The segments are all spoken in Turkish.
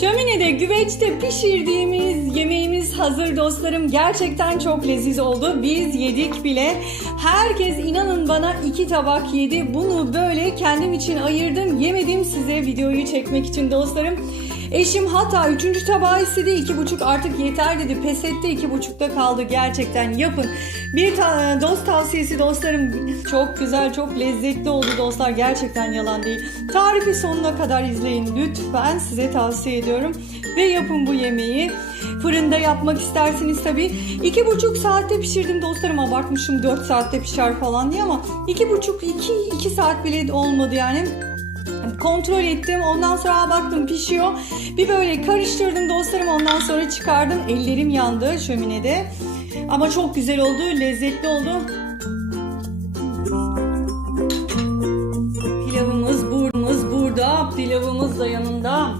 Şöminede, güveçte pişirdiğimiz yemeğimiz hazır dostlarım. Gerçekten çok leziz oldu. Biz yedik bile. Herkes inanın bana 2 tabak yedi. Bunu böyle kendim için ayırdım. Yemedim, size videoyu çekmek için dostlarım. Eşim hatta 3. tabağı istedi. 2,5 artık yeter dedi. Pes etti, 2,5'ta kaldı. Gerçekten yapın. Bir dost tavsiyesi dostlarım. Çok güzel, çok lezzetli oldu dostlar. Gerçekten yalan değil. Tarifi sonuna kadar izleyin lütfen. Size tavsiye ediyorum. Ve yapın bu yemeği. Fırında yapmak isterseniz tabii. 2,5 saatte pişirdim dostlarım. Abartmışım 4 saatte pişer falan diye ama 2,5-2 saat bile olmadı yani. Kontrol ettim. Ondan sonra baktım pişiyor. Bir böyle karıştırdım dostlarım. Ondan sonra çıkardım. Ellerim yandı şöminede. Ama çok güzel oldu. Lezzetli oldu. Pilavımız burada. Pilavımız da yanında.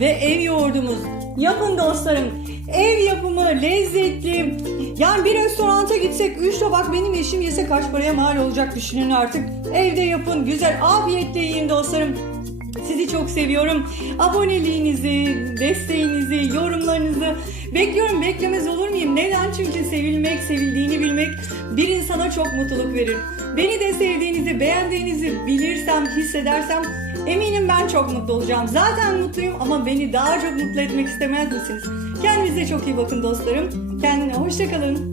Ve ev yoğurdumuz. Yapın dostlarım. Ev yapımı, lezzetli. Yani bir restoranta gitsek 3 tabak benim eşim yese kaç paraya mal olacak düşünün artık. Evde yapın, güzel, afiyetle yiyin dostlarım. Sizi çok seviyorum. Aboneliğinizi, desteğinizi, yorumlarınızı bekliyorum. Beklemez olur muyum? Neden? Çünkü sevilmek, sevildiğini bilmek bir insana çok mutluluk verir. Beni de sevdiğinizi, beğendiğinizi bilirsem, hissedersem eminim ben çok mutlu olacağım. Zaten mutluyum ama beni daha çok mutlu etmek istemez misiniz? Kendinize çok iyi bakın dostlarım. Kendine hoşça kalın.